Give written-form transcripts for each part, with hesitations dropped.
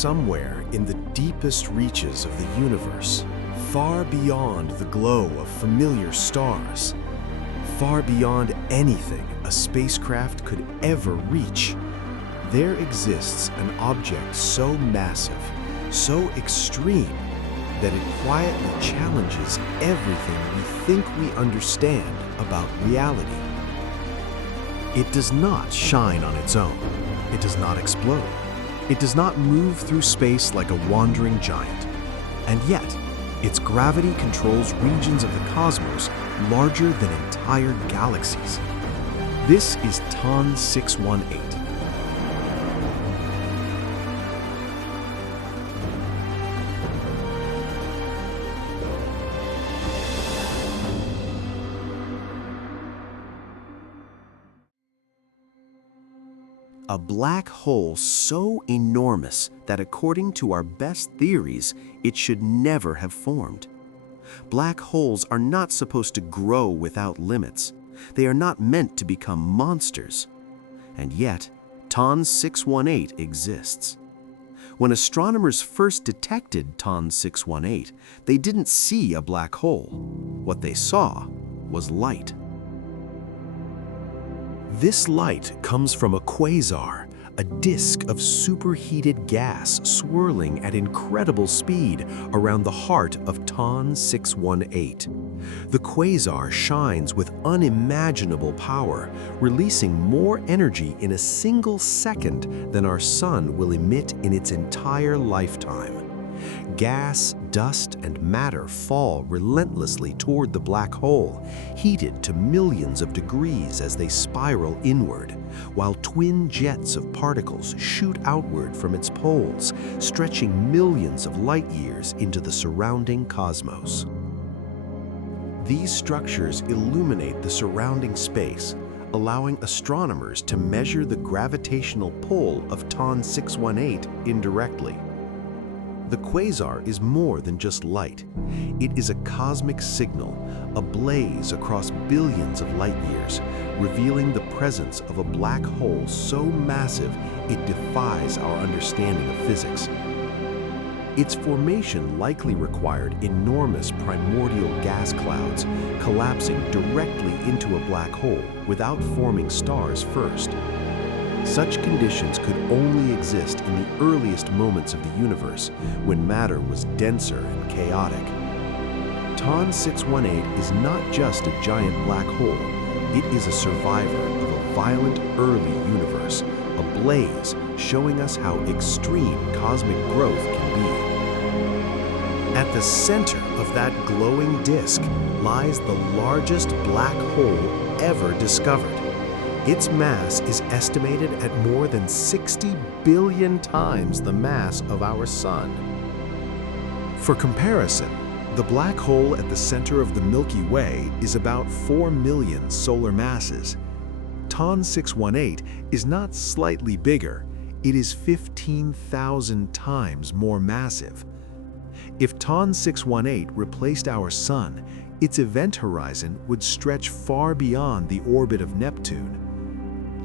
somewhere in the deepest reaches of the universe, far beyond the glow of familiar stars, far beyond anything a spacecraft could ever reach, there exists an object so massive, so extreme, that it quietly challenges everything we think we understand about reality. It does not shine on its own. It does not explode. It does not move through space like a wandering giant. And yet, its gravity controls regions of the cosmos larger than entire galaxies. This is TON 618. A black hole so enormous that according to our best theories, it should never have formed. Black holes are not supposed to grow without limits. They are not meant to become monsters. And yet, TON 618 exists. When astronomers first detected TON 618, they didn't see a black hole. What they saw was light. This light comes from a quasar, a disk of superheated gas swirling at incredible speed around the heart of TON 618. The quasar shines with unimaginable power, releasing more energy in a single second than our sun will emit in its entire lifetime. Gas, dust, and matter fall relentlessly toward the black hole, heated to millions of degrees as they spiral inward, while twin jets of particles shoot outward from its poles, stretching millions of light years into the surrounding cosmos. These structures illuminate the surrounding space, allowing astronomers to measure the gravitational pull of TON 618 indirectly. The quasar is more than just light. It is a cosmic signal, ablaze across billions of light years, revealing the presence of a black hole so massive it defies our understanding of physics. Its formation likely required enormous primordial gas clouds collapsing directly into a black hole without forming stars first. Such conditions could only exist in the earliest moments of the universe, when matter was denser and chaotic. TON 618 is not just a giant black hole, it is a survivor of a violent early universe, ablaze, showing us how extreme cosmic growth can be. At the center of that glowing disk lies the largest black hole ever discovered. Its mass is estimated at more than 60 billion times the mass of our Sun. For comparison, the black hole at the center of the Milky Way is about 4 million solar masses. TON 618 is not slightly bigger, it is 15,000 times more massive. If TON 618 replaced our Sun, its event horizon would stretch far beyond the orbit of Neptune.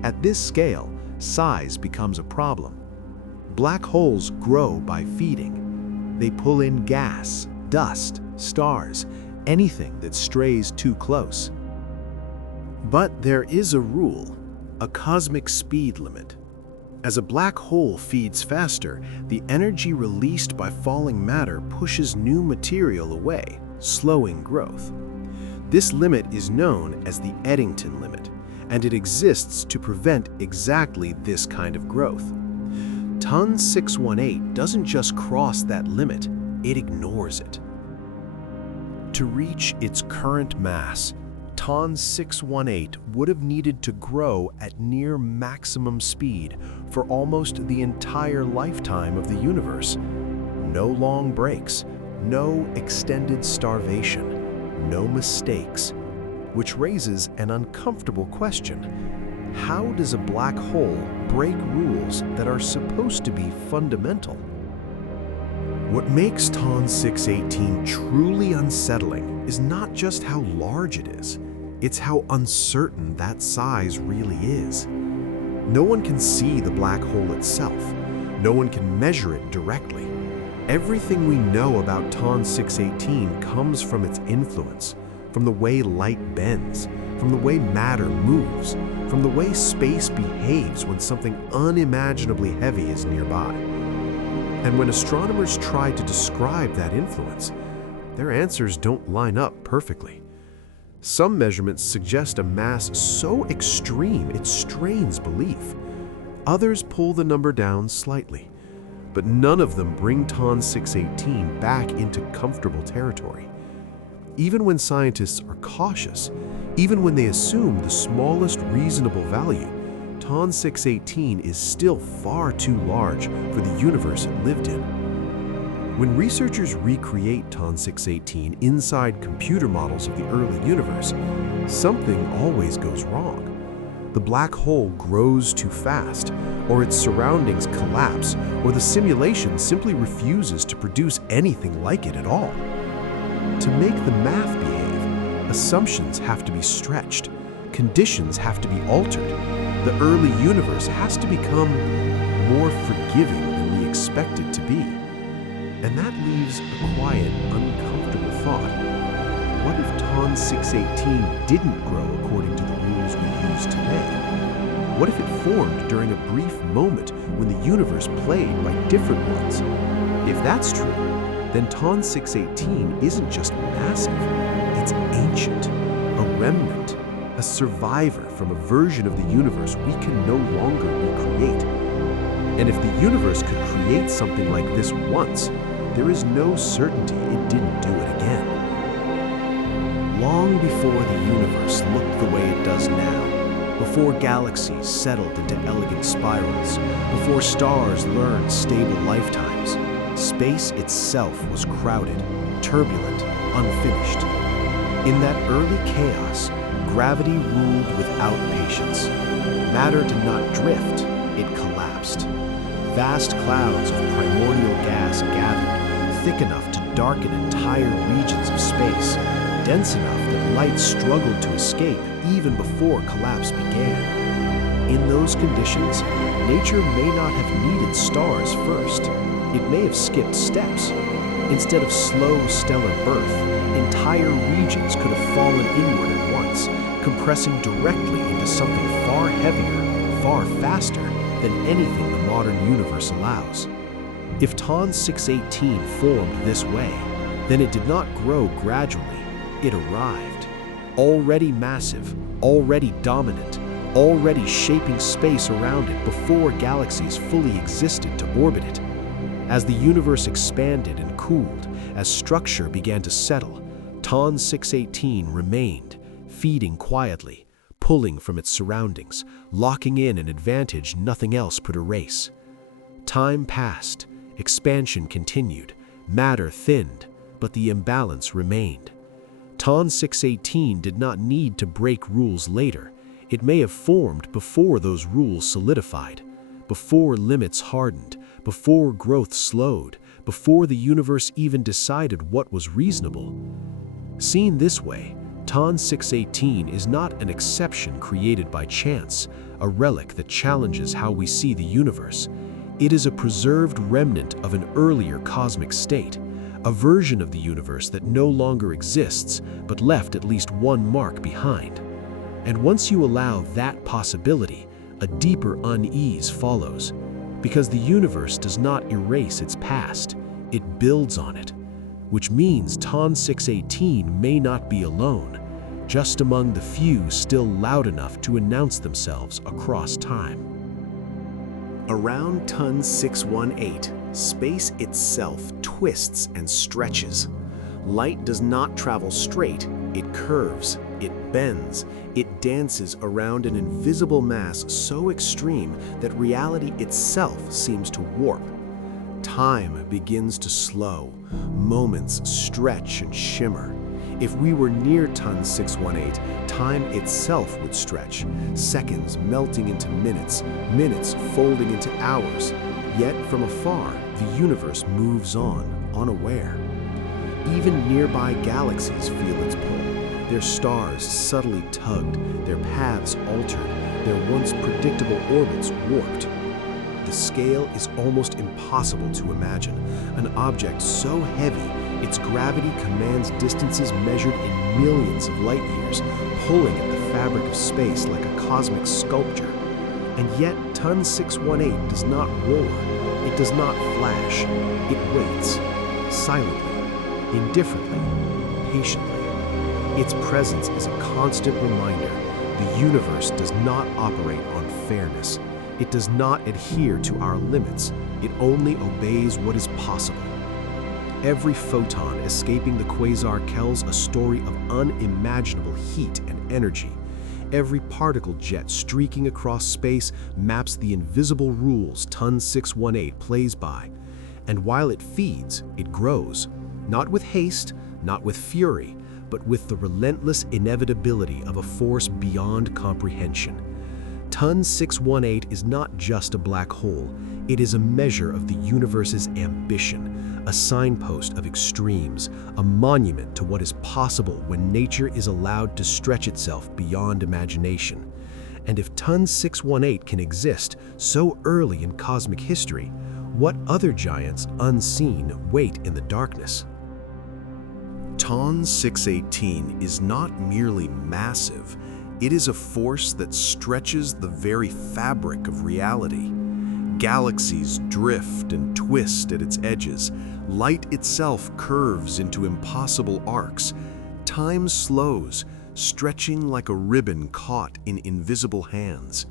At this scale, size becomes a problem. Black holes grow by feeding. They pull in gas, dust, stars, anything that strays too close. But there is a rule, a cosmic speed limit. As a black hole feeds faster, the energy released by falling matter pushes new material away, slowing growth. This limit is known as the Eddington limit, and it exists to prevent exactly this kind of growth. TON 618 doesn't just cross that limit, it ignores it. To reach its current mass, TON 618 would have needed to grow at near maximum speed for almost the entire lifetime of the universe. No long breaks, no extended starvation, no mistakes. Which raises an uncomfortable question. How does a black hole break rules that are supposed to be fundamental? What makes TON 618 truly unsettling is not just how large it is, it's how uncertain that size really is. No one can see the black hole itself. no one can measure it directly. Everything we know about TON 618 comes from its influence, from the way light bends, from the way matter moves, from the way space behaves when something unimaginably heavy is nearby. And when astronomers try to describe that influence, their answers don't line up perfectly. Some measurements suggest a mass so extreme it strains belief. Others pull the number down slightly, but none of them bring TON 618 back into comfortable territory. Even when scientists are cautious, even when they assume the smallest reasonable value, TON 618 is still far too large for the universe it lived in. When researchers recreate TON 618 inside computer models of the early universe, something always goes wrong. The black hole grows too fast, or its surroundings collapse, or the simulation simply refuses to produce anything like it at all. To make the math behave, assumptions have to be stretched, conditions have to be altered. The early universe has to become more forgiving than we expect it to be. And that leaves a quiet, uncomfortable thought. What if TON 618 didn't grow according to the rules we use today? What if it formed during a brief moment when the universe played by different ones? If that's true, then TON 618 isn't just massive, it's ancient, a remnant, a survivor from a version of the universe we can no longer recreate. And if the universe could create something like this once, there is no certainty it didn't do it again. Long before the universe looked the way it does now, before galaxies settled into elegant spirals, before stars learned stable lifetimes, space itself was crowded, turbulent, unfinished. In that early chaos, gravity ruled without patience. Matter did not drift, it collapsed. Vast clouds of primordial gas gathered, thick enough to darken entire regions of space, dense enough that light struggled to escape even before collapse began. In those conditions, nature may not have needed stars first. It may have skipped steps. Instead of slow stellar birth, entire regions could have fallen inward at once, compressing directly into something far heavier, far faster than anything the modern universe allows. If TON 618 formed this way, then it did not grow gradually, it arrived. Already massive, already dominant, already shaping space around it before galaxies fully existed to orbit it. As the universe expanded and cooled, as structure began to settle, TON 618 remained, feeding quietly, pulling from its surroundings, locking in an advantage nothing else could erase. Time passed, expansion continued, matter thinned, but the imbalance remained. TON 618 did not need to break rules later. It may have formed before those rules solidified, before limits hardened, before growth slowed, before the universe even decided what was reasonable. Seen this way, TON 618 is not an exception created by chance, a relic that challenges how we see the universe. It is a preserved remnant of an earlier cosmic state, a version of the universe that no longer exists but left at least one mark behind. And once you allow that possibility, a deeper unease follows. Because the universe does not erase its past, it builds on it. Which means TON 618 may not be alone, just among the few still loud enough to announce themselves across time. Around TON 618, space itself twists and stretches. Light does not travel straight, it curves, it bends, it dances around an invisible mass so extreme that reality itself seems to warp. Time begins to slow, moments stretch and shimmer. If we were near TON 618, time itself would stretch, seconds melting into minutes, minutes folding into hours. Yet from afar, the universe moves on, unaware. Even nearby galaxies feel its pull, their stars subtly tugged, their paths altered, their once predictable orbits warped. The scale is almost impossible to imagine. An object so heavy, its gravity commands distances measured in millions of light years, pulling at the fabric of space like a cosmic sculpture. And yet, Ton 618 does not roar, it does not flash, it waits, silently, indifferently, patiently. Its presence is a constant reminder the universe does not operate on fairness. It does not adhere to our limits. It only obeys what is possible. Every photon escaping the quasar tells a story of unimaginable heat and energy. Every particle jet streaking across space maps the invisible rules Ton 618 plays by. And while it feeds, it grows, not with haste, not with fury, but with the relentless inevitability of a force beyond comprehension. Ton 618 is not just a black hole, it is a measure of the universe's ambition, a signpost of extremes, a monument to what is possible when nature is allowed to stretch itself beyond imagination. And if Ton 618 can exist so early in cosmic history, what other giants unseen wait in the darkness? Ton 618 is not merely massive, it is a force that stretches the very fabric of reality. Galaxies drift and twist at its edges, light itself curves into impossible arcs, time slows, stretching like a ribbon caught in invisible hands.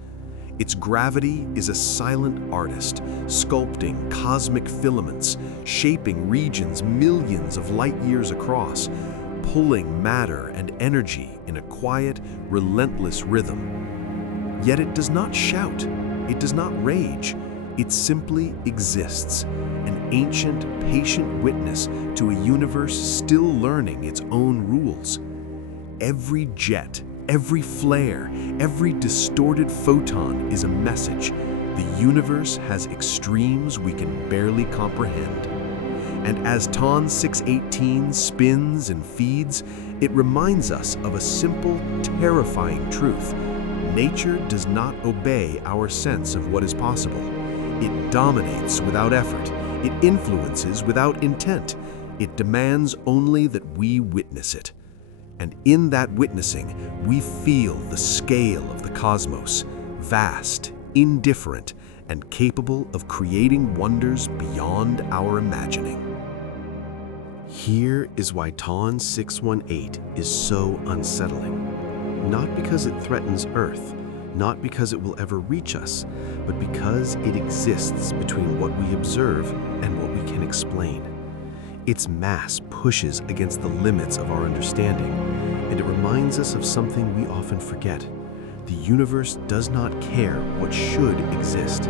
Its gravity is a silent artist, sculpting cosmic filaments, shaping regions millions of light years across, pulling matter and energy in a quiet, relentless rhythm. Yet it does not shout, it does not rage, it simply exists, an ancient, patient witness to a universe still learning its own rules. Every jet, every flare, every distorted photon is a message. The universe has extremes we can barely comprehend. And as Ton 618 spins and feeds, it reminds us of a simple, terrifying truth. Nature does not obey our sense of what is possible. It dominates without effort. It influences without intent. It demands only that we witness it. And in that witnessing, we feel the scale of the cosmos, vast, indifferent, and capable of creating wonders beyond our imagining. Here is why Ton 618 is so unsettling. Not because it threatens Earth, not because it will ever reach us, but because it exists between what we observe and what we can explain. Its mass pushes against the limits of our understanding, and it reminds us of something we often forget. The universe does not care what should exist.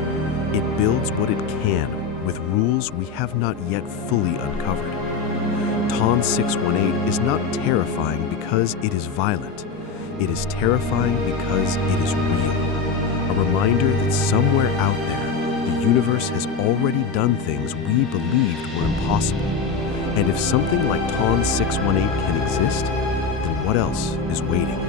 It builds what it can with rules we have not yet fully uncovered. Ton 618 is not terrifying because it is violent. It is terrifying because it is real. A reminder that somewhere out there, the universe has already done things we believed were impossible. And if something like Ton 618 can exist, then what else is waiting